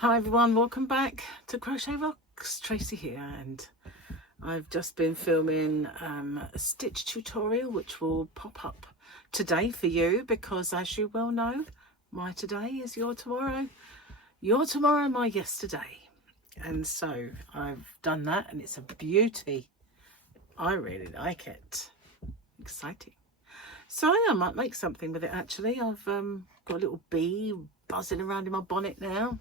Hi everyone, welcome back to Crochet Rocks. Tracy here, and I've just been filming a stitch tutorial which will pop up today for you, because as you well know, my today is your tomorrow, my yesterday. And so I've done that and it's a beauty. I really like it. Exciting. So I might make something with it actually. I've got a little bee buzzing around in my bonnet now.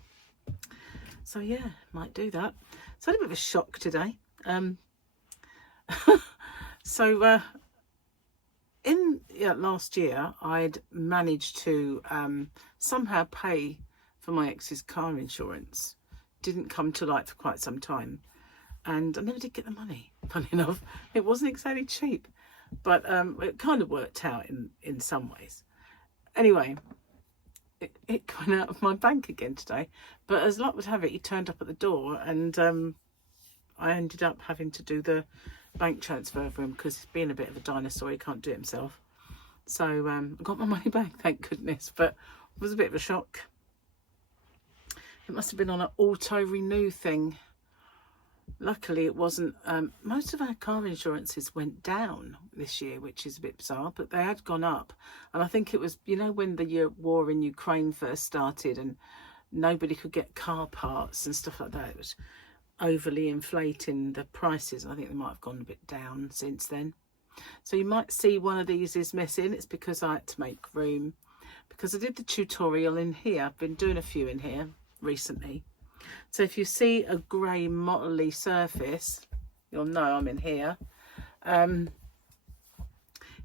So yeah, might do that. So I had a bit of a shock today. Last year I'd managed to somehow pay for my ex's car insurance. Didn't come to light for quite some time, and I never did get the money. Funny enough, it wasn't exactly cheap, but it kind of worked out in some ways. Anyway, it went out of my bank again today, but as luck would have it, he turned up at the door, and I ended up having to do the bank transfer for him because he's being a bit of a dinosaur. He can't do it himself. So I got my money back, thank goodness, but it was a bit of a shock. It must have been on an auto renew thing. Luckily it wasn't. Most of our car insurances went down this year, which is a bit bizarre, but they had gone up. And I think it was, you know, when the war in Ukraine first started and nobody could get car parts and stuff like that, it was overly inflating the prices. I think they might have gone a bit down since then. So you might see one of these is missing. It's because I had to make room, because I did the tutorial in here. I've been doing a few in here recently. So if you see a grey mottly surface, you'll know I'm in here.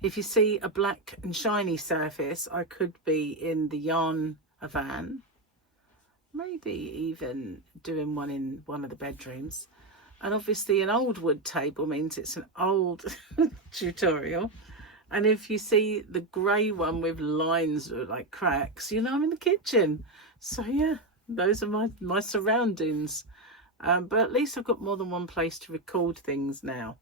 If you see a black and shiny surface, I could be in the yarn van, maybe even doing one in one of the bedrooms. And obviously an old wood table means it's an old tutorial. And if you see the grey one with lines like cracks, you know I'm in the kitchen. So yeah, those are my surroundings. But at least I've got more than one place to record things now.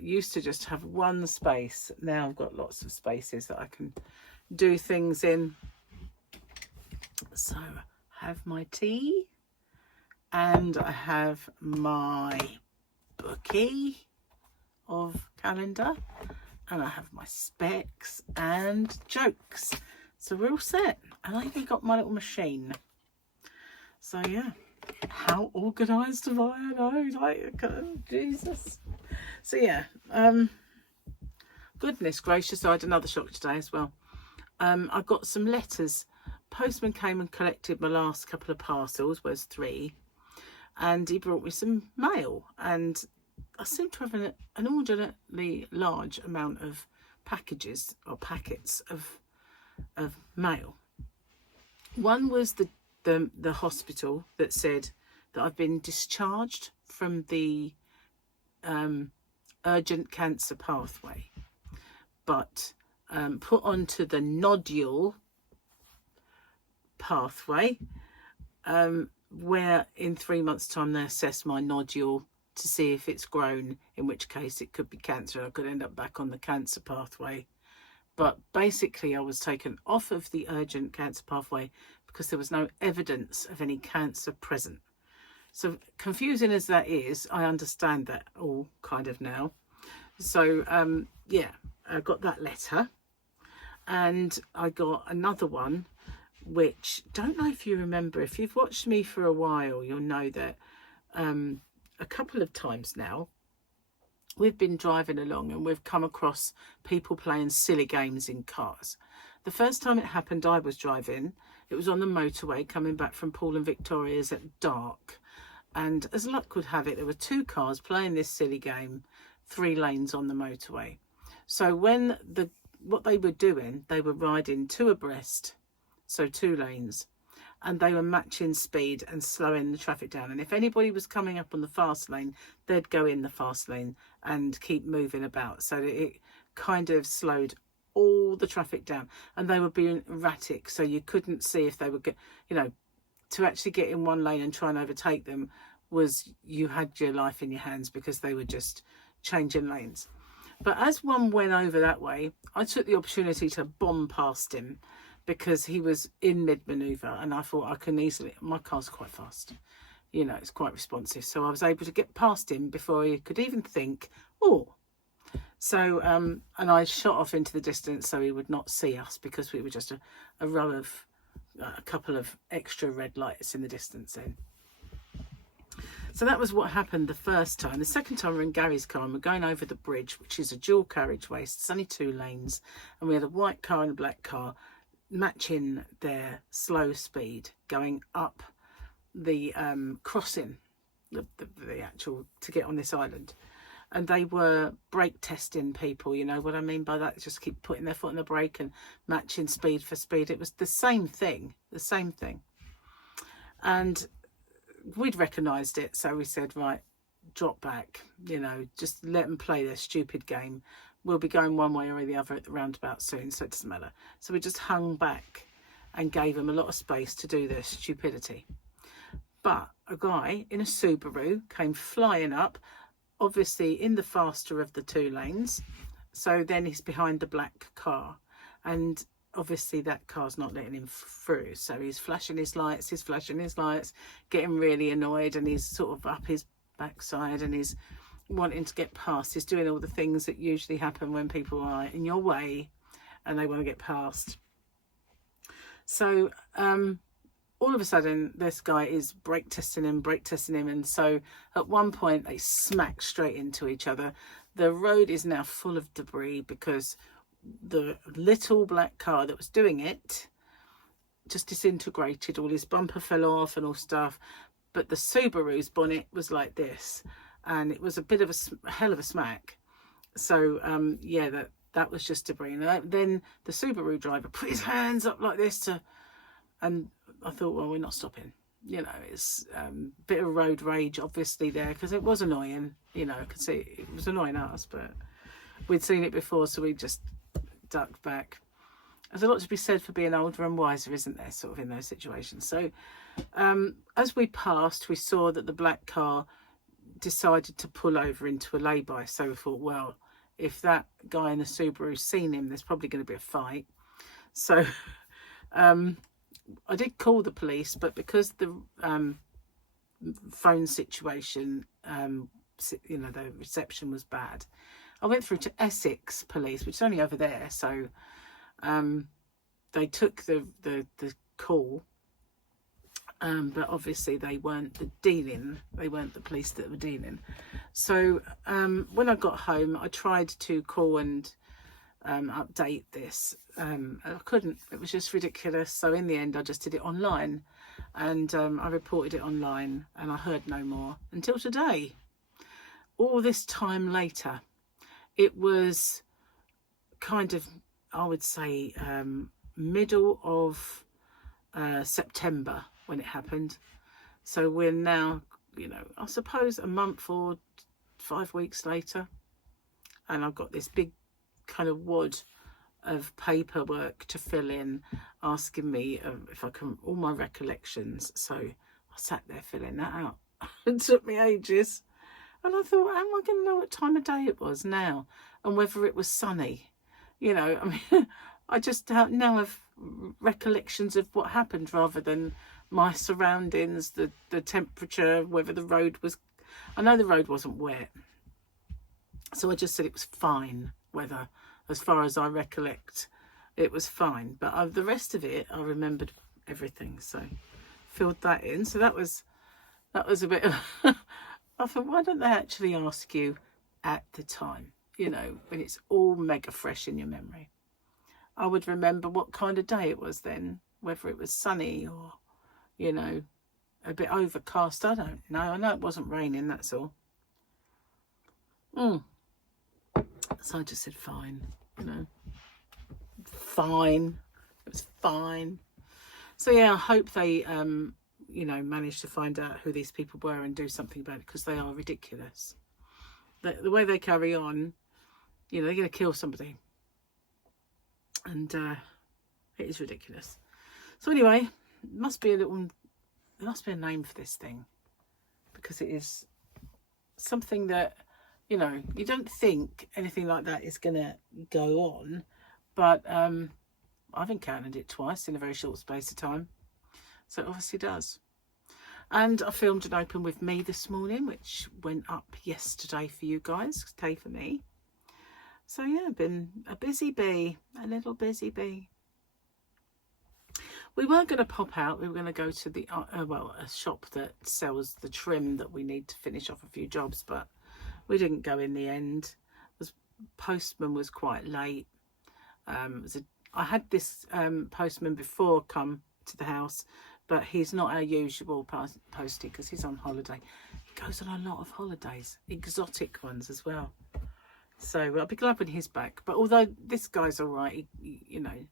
Used to just have one space. Now I've got lots of spaces that I can do things in. So I have my tea, and I have my bookie of calendar, and I have my specs and jokes. So we're all set. And I even got my little machine. So yeah, how organised am I? I know, like, oh, Jesus. So yeah, goodness gracious, I had another shock today as well. I got some letters. Postman came and collected my last couple of parcels, was 3, and he brought me some mail, and I seem to have an inordinately large amount of packages or packets of mail. One was the hospital that said that I've been discharged from the urgent cancer pathway, but put onto the nodule pathway, where in 3 months' time they assess my nodule to see if it's grown, in which case it could be cancer. I could end up back on the cancer pathway. But basically I was taken off of the urgent cancer pathway because there was no evidence of any cancer present. So confusing as that is, I understand that all kind of now. So yeah, I got that letter, and I got another one, which, don't know if you remember, if you've watched me for a while, you'll know that a couple of times now we've been driving along and we've come across people playing silly games in cars. The first time it happened, I was driving. It was on the motorway coming back from Paul and Victoria's at dark. And as luck would have it, there were 2 cars playing this silly game, 3 lanes on the motorway. So what they were doing, they were riding 2 abreast, so 2 lanes, and they were matching speed and slowing the traffic down. And if anybody was coming up on the fast lane, they'd go in the fast lane and keep moving about. So that it kind of slowed all the traffic down, and they were being erratic. So you couldn't see if they were, to actually get in one lane and try and overtake them was, you had your life in your hands, because they were just changing lanes. But as one went over that way, I took the opportunity to bomb past him, because he was in mid-manoeuvre, and I thought I can easily, my car's quite fast, you know, it's quite responsive, so I was able to get past him before he could even think, oh. So and I shot off into the distance so he would not see us, because we were just a row of a couple of extra red lights in the distance then. So that was what happened the first time. The second time we're in Gary's car and we're going over the bridge, which is a dual carriageway. It's only 2 lanes, and we had a white car and a black car matching their slow speed going up the crossing, the actual, to get on this island. And they were brake testing people, you know what I mean by that? Just keep putting their foot on the brake and matching speed for speed. It was the same thing, And we'd recognised it, so we said, right, drop back, you know, just let them play their stupid game. We'll be going one way or the other at the roundabout soon, so it doesn't matter. So we just hung back and gave them a lot of space to do their stupidity. But a guy in a Subaru came flying up, obviously in the faster of the 2 lanes. So then he's behind the black car, and obviously that car's not letting him through. So he's flashing his lights, getting really annoyed, and he's sort of up his backside and he's wanting to get past. He's doing all the things that usually happen when people are in your way and they want to get past. So all of a sudden this guy is brake testing him, and so at one point they smack straight into each other. The road is now full of debris because the little black car that was doing it just disintegrated. All his bumper fell off and all stuff, but the Subaru's bonnet was like this, and it was a bit of a hell of a smack. So yeah, that was just debris. And then the Subaru driver put his hands up like this and I thought, well, we're not stopping, you know. It's a bit of road rage obviously there, because it was annoying, you know. I could see it was annoying us, but we'd seen it before, so we just ducked back. There's a lot to be said for being older and wiser, isn't there, sort of in those situations. So as we passed, we saw that the black car decided to pull over into a lay-by. So we thought, well, if that guy in the Subaru's seen him, there's probably going to be a fight. So I did call the police, but because the phone situation, you know, the reception was bad, I went through to Essex Police, which is only over there. So they took the call, but obviously they weren't the police that were dealing. So when I got home, I tried to call and update this. I couldn't. It was just ridiculous. So in the end, I just did it online, and I reported it online, and I heard no more until today. All this time later, it was kind of, I would say, middle of September when it happened. So we're now, you know, I suppose a month or 5 weeks later, and I've got this big kind of wad of paperwork to fill in, asking me if I can, all my recollections. So I sat there filling that out. It took me ages, and I thought, how am I going to know what time of day it was now, and whether it was sunny? You know, I mean, I just now have recollections of what happened rather than my surroundings, the temperature, whether the road was, I know the road wasn't wet, so I just said it was fine weather. As far as I recollect, it was fine, but the rest of it, I remembered everything, so filled that in. So that was a bit of I thought, why don't they actually ask you at the time, you know, when it's all mega fresh in your memory? I would remember what kind of day it was then, whether it was sunny or, you know, a bit overcast. I don't know. I know it wasn't raining, that's all. So I just said fine, you know, fine. It was fine. So yeah, I hope they you know, manage to find out who these people were and do something about it, because they are ridiculous. The way they carry on, you know, they're going to kill somebody, and it is ridiculous. So anyway, there must be a name for this thing, because it is something that, you know, you don't think anything like that is going to go on, but I've encountered it twice in a very short space of time. So it obviously does. And I filmed an open with me this morning, which went up yesterday for you guys, today for me. So yeah, been a busy bee, a little busy bee. We were going to pop out. We were going to go to the, a shop that sells the trim that we need to finish off a few jobs, but we didn't go in the end. The postman was quite late. I had this postman before come to the house, but he's not our usual postie because he's on holiday. He goes on a lot of holidays, exotic ones as well. So I'll be glad when he's back. But although this guy's all right, you know.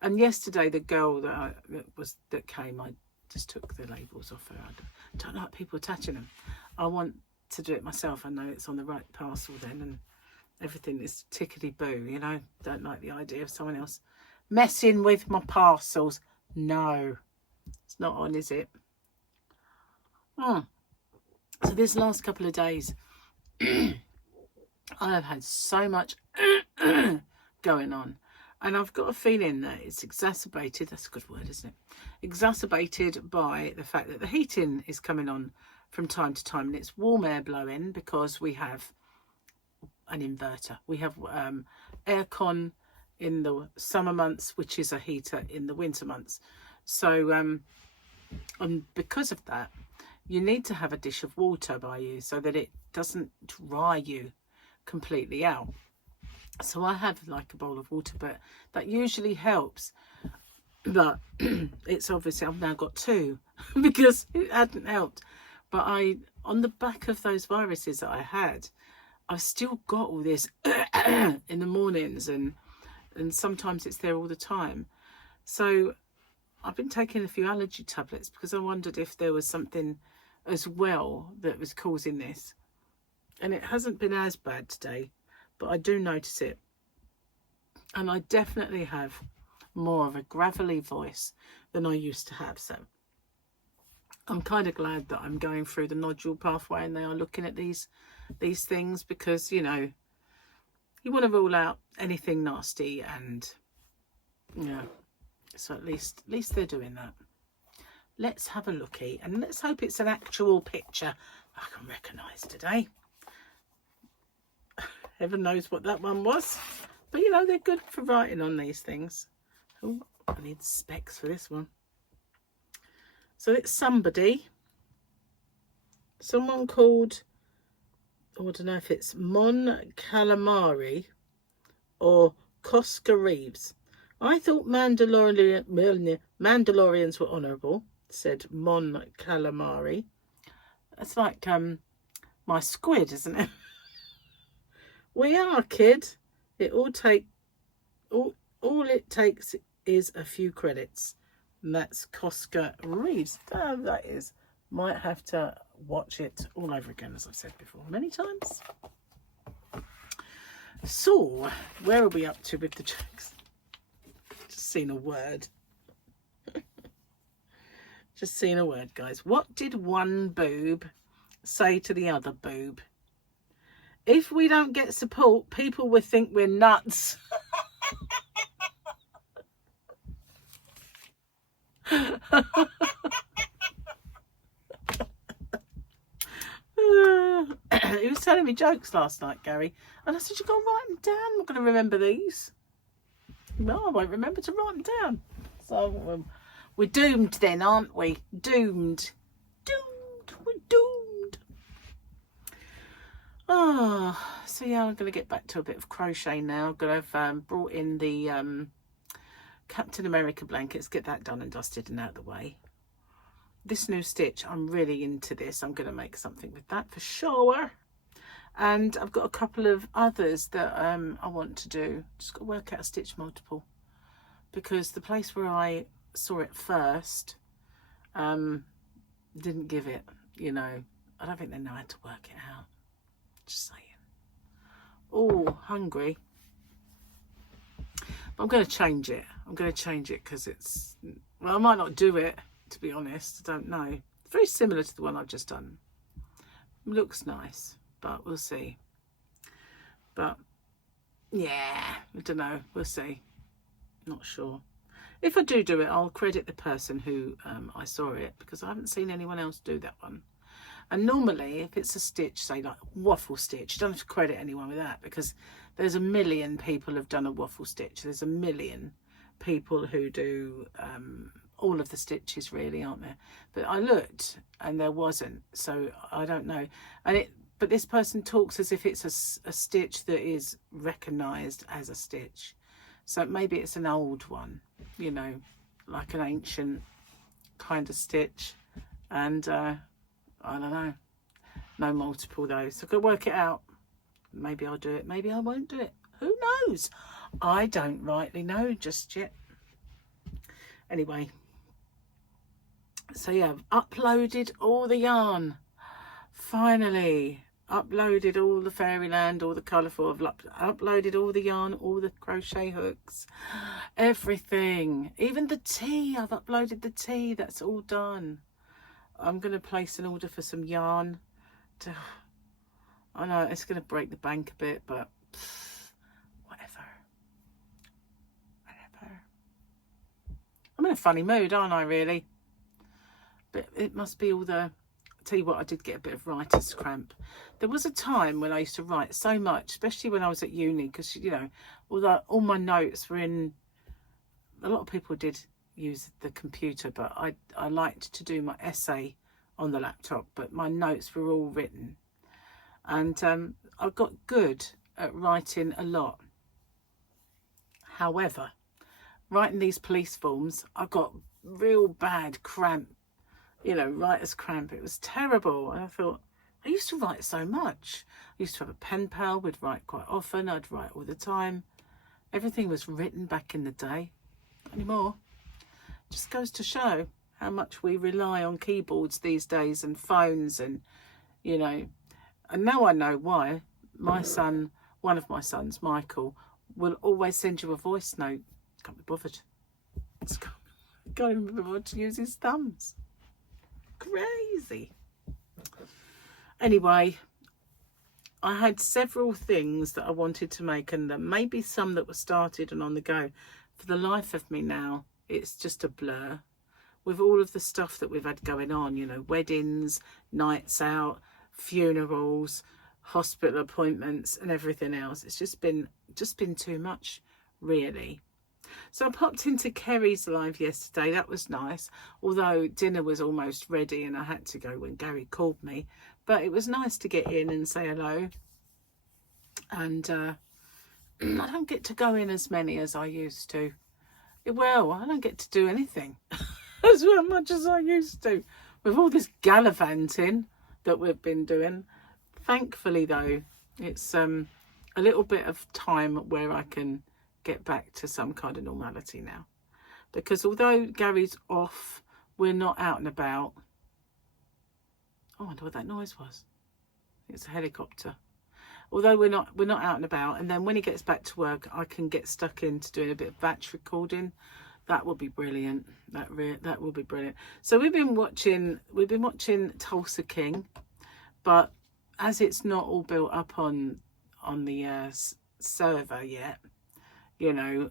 And yesterday, the girl that came, I just took the labels off her. I don't like people attaching them. I want to do it myself. I know it's on the right parcel then, and everything is tickety-boo, you know. Don't like the idea of someone else messing with my parcels. No, it's not on, is it? So this last couple of days, I have had so much going on. And I've got a feeling that it's exacerbated, that's a good word, isn't it? Exacerbated by the fact that the heating is coming on from time to time. And it's warm air blowing because we have an inverter. We have aircon in the summer months, which is a heater in the winter months. So, and because of that, you need to have a dish of water by you so that it doesn't dry you completely out. So I have like a bowl of water, but that usually helps. But it's obviously, I've now got two because it hadn't helped. But on the back of those viruses that I had, I've still got all this in the mornings, and sometimes it's there all the time. So I've been taking a few allergy tablets because I wondered if there was something as well that was causing this. And it hasn't been as bad today, but I do notice it. And I definitely have more of a gravelly voice than I used to have. So I'm kind of glad that I'm going through the nodule pathway and they are looking at these things, because, you know, you want to rule out anything nasty, and yeah, so at least they're doing that. Let's have a looky, and let's hope it's an actual picture I can recognise today. Heaven knows what that one was. But, you know, they're good for writing on these things. Oh, I need specs for this one. So it's someone called, oh, I don't know if it's Mon Calamari or Cosca Reeves. I thought Mandalorians were honourable, said Mon Calamari. That's like my squid, isn't it? We are, kid. All it takes is a few credits. And that's Cosca Reeves. Oh, that is. Might have to watch it all over again, as I've said before many times. So, where are we up to with the jokes? Just seen a word. Just seen a word, guys. What did one boob say to the other boob? If we don't get support, people will think we're nuts. He was telling me jokes last night, Gary, and I said, you got to write them down. I'm not going to remember these. No, I won't remember to write them down. So we're doomed then, aren't we? Doomed. We're doomed. Oh, so yeah, I'm going to get back to a bit of crochet now. I'm going to have brought in the Captain America blankets, get that done and dusted and out of the way. This new stitch, I'm really into this. I'm going to make something with that for sure. And I've got a couple of others that I want to do. Just got to work out a stitch multiple, because the place where I saw it first didn't give it, you know. I don't think they know how to work it out. Just saying. Oh, hungry. But I'm going to change it. I'm going to change it because it's, well, I might not do it, to be honest. I don't know. Very similar to the one I've just done. Looks nice, but we'll see. But yeah, I don't know. We'll see. Not sure. If I do it, I'll credit the person who I saw it, because I haven't seen anyone else do that one. And normally, if it's a stitch, say like waffle stitch, you don't have to credit anyone with that, because there's a million people who've done a waffle stitch. There's a million people who do all of the stitches, really, aren't there? But I looked and there wasn't, so I don't know. But this person talks as if it's a stitch that is recognised as a stitch. So maybe it's an old one, you know, like an ancient kind of stitch. And I don't know. No multiple though. So I've got to work it out. Maybe I'll do it. Maybe I won't do it. Who knows? I don't rightly know just yet. Anyway. So yeah, I've uploaded all the yarn. Finally. Uploaded all the Fairyland, all the colourful. I've uploaded all the yarn, all the crochet hooks, everything. Even the tea. I've uploaded the tea. That's all done. I'm going to place an order for some yarn. I know it's going to break the bank a bit, but whatever. I'm in a funny mood, aren't I, really? But it must be all the... Tell you what, I did get a bit of writer's cramp. There was a time when I used to write so much, especially when I was at uni, because, you know, although all my notes were in... A lot of people did use the computer, but I liked to do my essay on the laptop, but my notes were all written. And I got good at writing a lot. However, writing these police forms, I got real bad cramp, you know, writer's cramp. It was terrible. And I thought, I used to write so much. I used to have a pen pal. We'd write quite often. I'd write all the time. Everything was written back in the day. Not anymore. Just goes to show how much we rely on keyboards these days and phones, and, you know. And now I know why. My son, one of my sons, Michael, will always send you a voice note. Can't be bothered. Can't even be bothered to use his thumbs. Crazy. Anyway, I had several things that I wanted to make, and maybe some that were started and on the go. For the life of me now, it's just a blur. With all of the stuff that we've had going on, you know, weddings, nights out, funerals, hospital appointments and everything else. It's just been too much, really. So I popped into Kerry's live yesterday. That was nice, although dinner was almost ready and I had to go when Gary called me. But it was nice to get in and say hello. And I don't get to go in as many as I used to. Well, I don't get to do anything as much as I used to with all this gallivanting that we've been doing. Thankfully, though, it's a little bit of time where I can get back to some kind of normality now. Because although Gary's off, we're not out and about. Oh, I wonder what that noise was. It's a helicopter. Although we're not out and about, and then when he gets back to work, I can get stuck into doing a bit of batch recording. That will be brilliant. That will be brilliant. So we've been watching Tulsa King, but as it's not all built up on the server yet, you know,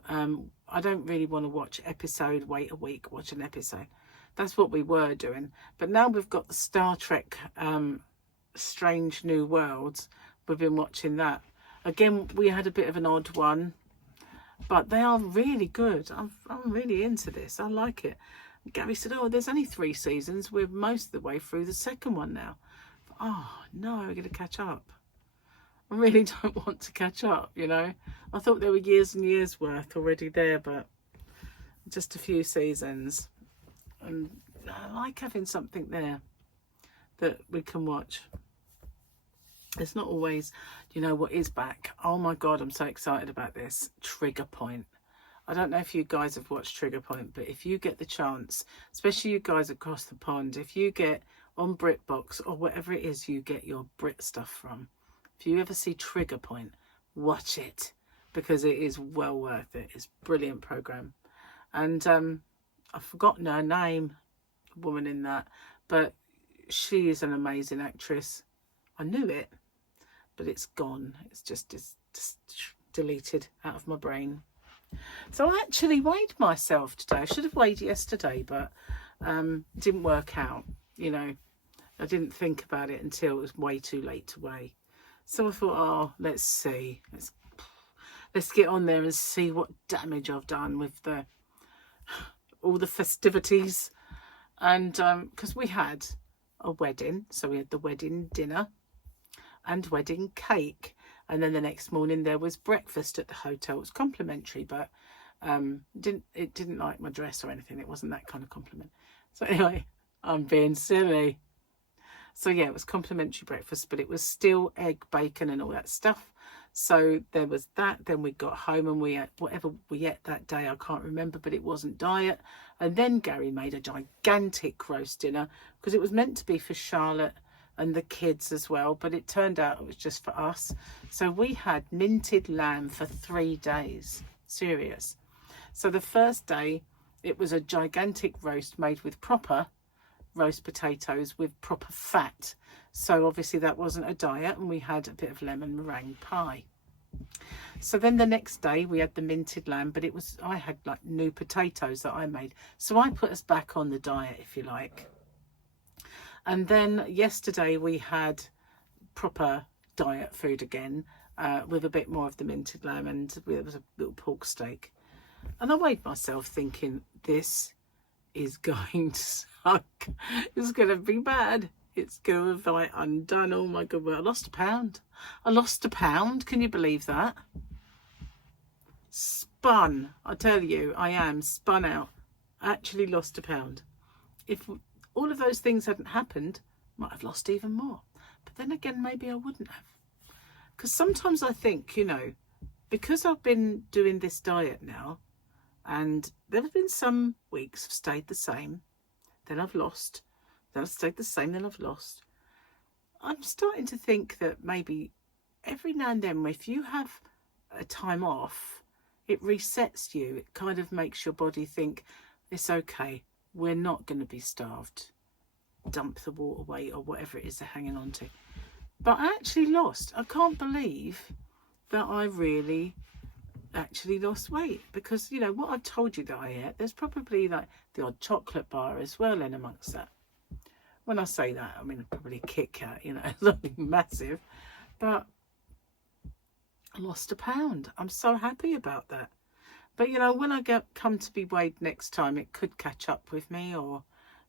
I don't really want to wait a week, watch an episode. That's what we were doing. But now we've got the Star Trek Strange New Worlds. We've been watching that. Again, we had a bit of an odd one, but they are really good. I'm really into this. I like it. Gary said, oh, there's only 3 seasons. We're most of the way through the second one now. Oh, no, we're going to catch up. I really don't want to catch up, you know. I thought there were years and years worth already there, but just a few seasons. And I like having something there that we can watch. It's not always, you know, what is back. Oh my God, I'm so excited about this. Trigger Point. I don't know if you guys have watched Trigger Point, but if you get the chance, especially you guys across the pond, if you get on BritBox or whatever it is you get your Brit stuff from, if you ever see Trigger Point, watch it, because it is well worth it. It's a brilliant program. And I've forgotten her name, the woman in that, but she is an amazing actress. I knew it, but it's gone. It's just deleted out of my brain. So I actually weighed myself today. I should have weighed yesterday, but didn't work out. You know, I didn't think about it until it was way too late to weigh. So I thought, oh, let's see. Let's get on there and see what damage I've done with all the festivities. And because we had a wedding, so we had the wedding dinner and wedding cake, and then the next morning there was breakfast at the hotel. It was complimentary, but it didn't like my dress or anything. It wasn't that kind of compliment. So anyway, I'm being silly. So yeah, it was complimentary breakfast, but it was still egg, bacon and all that stuff. So there was that. Then we got home and we ate whatever we ate that day. I can't remember, but it wasn't diet. And then Gary made a gigantic roast dinner because it was meant to be for Charlotte and the kids as well, but it turned out it was just for us. So we had minted lamb for 3 days. Serious. So the first day it was a gigantic roast made with proper roast potatoes with proper fat. So obviously that wasn't a diet, and we had a bit of lemon meringue pie. So then the next day we had the minted lamb, but I had like new potatoes that I made. So I put us back on the diet, if you like. And then yesterday we had proper diet food again, with a bit more of the minted lamb, and there was a little pork steak. And I weighed myself thinking, this is going to suck. It's going to be bad. It's going to have like undone. Oh my God, well, I lost a pound. I lost a pound. Can you believe that? Spun. I tell you, I am spun out. I actually lost a pound. If all of those things hadn't happened, I might have lost even more. But then again, maybe I wouldn't have. Because sometimes I think, you know, because I've been doing this diet now, and there have been some weeks I've stayed the same, then I've lost, then I've stayed the same, then I've lost. I'm starting to think that maybe every now and then, if you have a time off, it resets you. It kind of makes your body think, it's okay, we're not going to be starved. Dump the water weight or whatever it is they're hanging on to. But I actually lost. I can't believe that I really actually lost weight, because you know what I've told you that I ate, there's probably like the odd chocolate bar as well in amongst that. When I say that, I mean probably a Kit Kat, you know, something massive. But I lost a pound. I'm so happy about that. But you know, when I come to be weighed next time, it could catch up with me, or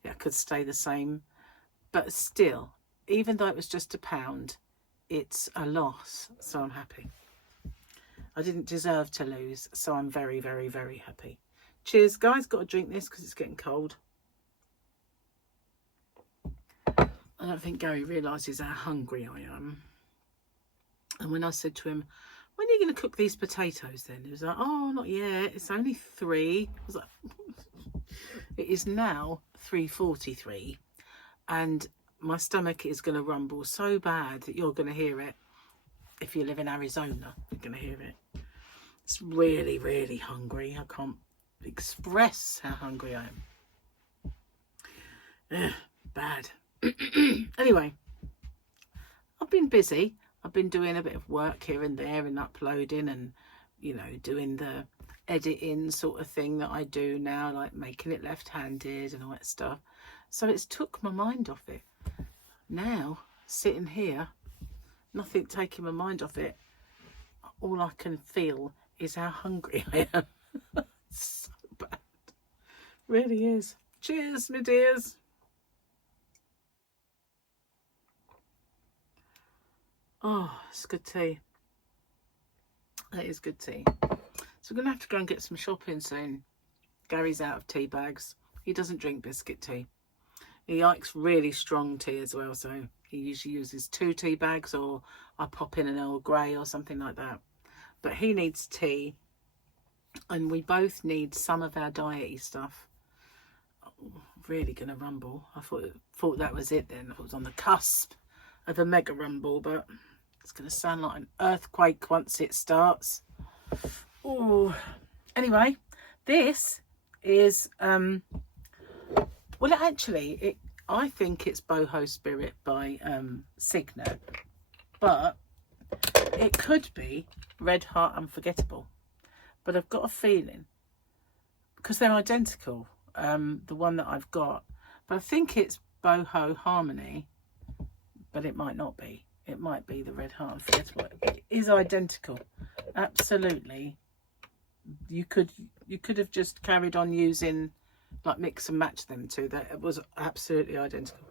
it could stay the same. But still, even though it was just a pound, it's a loss. So I'm happy. I didn't deserve to lose, so I'm very, very, very happy. Cheers, guys. Got to drink this because it's getting cold. I don't think Gary realises how hungry I am. And when I said to him, when are you going to cook these potatoes then? He was like, oh, not yet. It's only 3. I was like, it is now 3:43. And my stomach is going to rumble so bad that you're going to hear it. If you live in Arizona, you're going to hear it. It's really, really hungry. I can't express how hungry I am. Ugh, bad. Anyway, I've been busy. I've been doing a bit of work here and there and uploading and, you know, doing the editing sort of thing that I do now, like making it left-handed and all that stuff. So it's took my mind off it. Now, sitting here, nothing taking my mind off it, all I can feel is how hungry I am. So bad. Really is. Cheers, my dears. Oh, it's good tea. That is good tea. So we're going to have to go and get some shopping soon. Gary's out of tea bags. He doesn't drink biscuit tea. He likes really strong tea as well, so he usually uses 2 tea bags, or I pop in an Earl Grey or something like that. But he needs tea, and we both need some of our diety stuff. Oh, really going to rumble. I thought that was it then. I was on the cusp of a mega rumble, but it's going to sound like an earthquake once it starts. Oh, anyway, this is well, actually, I think it's Boho Spirit by Signet, but it could be Red Heart Unforgettable. but I've got a feeling, because they're identical, the one that I've got, but I think it's Boho Harmony, but it might not be. It might be the Red Heart Unforgettable. It is identical, absolutely. You could have just carried on using, like, mix and match them two. That it was absolutely identical.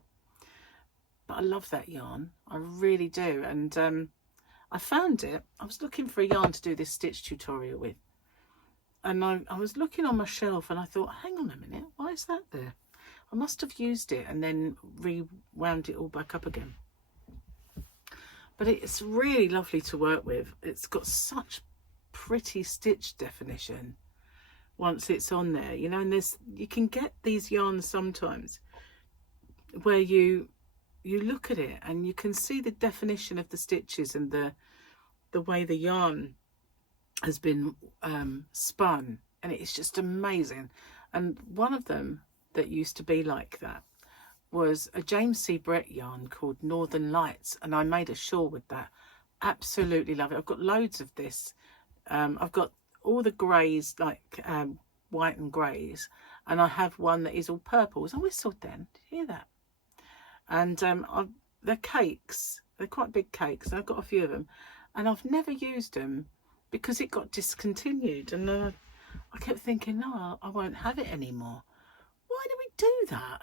But I love that yarn, I really do. And I found it. I was looking for a yarn to do this stitch tutorial with, and I was looking on my shelf, and I thought, hang on a minute, why is that there? I must have used it and then rewound it all back up again. But it's really lovely to work with. It's got such pretty stitch definition once it's on there, you know. And you can get these yarns sometimes where you look at it and you can see the definition of the stitches and the way the yarn has been spun, and it's just amazing. And one of them that used to be like that was a James C. Brett yarn called Northern Lights, and I made a shawl with that. Absolutely love it. I've got loads of this. I've got all the greys, like white and greys, and I have one that is all purples. I whistled then, did you hear that? And they're cakes. They're quite big cakes, and I've got a few of them, and I've never used them because it got discontinued. And then I kept thinking, no, I won't have it anymore. Why do we do that?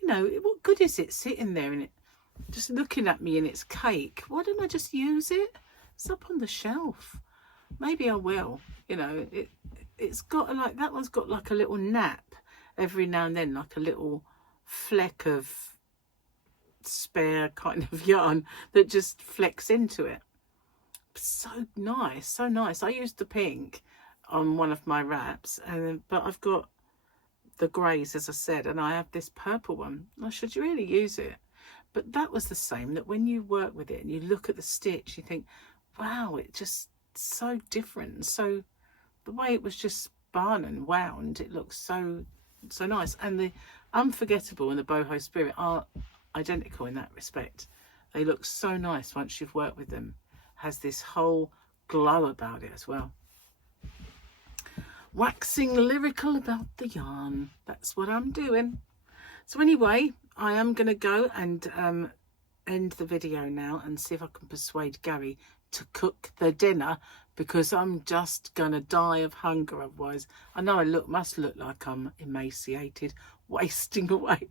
You know, what good is it sitting there and it just looking at me in its cake? Why don't I just use it? It's up on the shelf. Maybe I will. You know, it's got like, that one's got like a little nap every now and then, like a little fleck of spare kind of yarn that just flecks into it. So nice, so nice. I used the pink on one of my wraps, but I've got the greys, as I said, and I have this purple one. I should really use it. But that was the same, that when you work with it and you look at the stitch, you think, wow, it's just so different. So the way it was just spun and wound, it looks so nice. And the Unforgettable and the Boho Spirit are identical in that respect. They look so nice once you've worked with them. Has this whole glow about it as well. Waxing lyrical about the yarn, that's what I'm doing. So anyway, I am going to go and end the video now and see if I can persuade Gary to cook the dinner, because I'm just going to die of hunger otherwise. I know I must look like I'm emaciated, wasting away.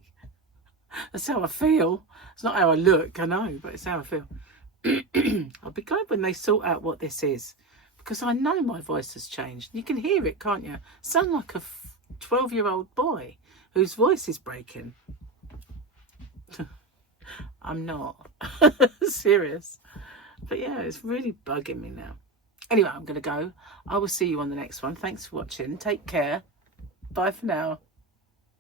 That's how I feel. It's not how I look, I know, but it's how I feel. I'll be glad when they sort out what this is, because I know my voice has changed. You can hear it, can't you? I sound like a 12-year-old boy whose voice is breaking. I'm not. Serious. But yeah, it's really bugging me now. Anyway, I'm going to go. I will see you on the next one. Thanks for watching. Take care. Bye for now.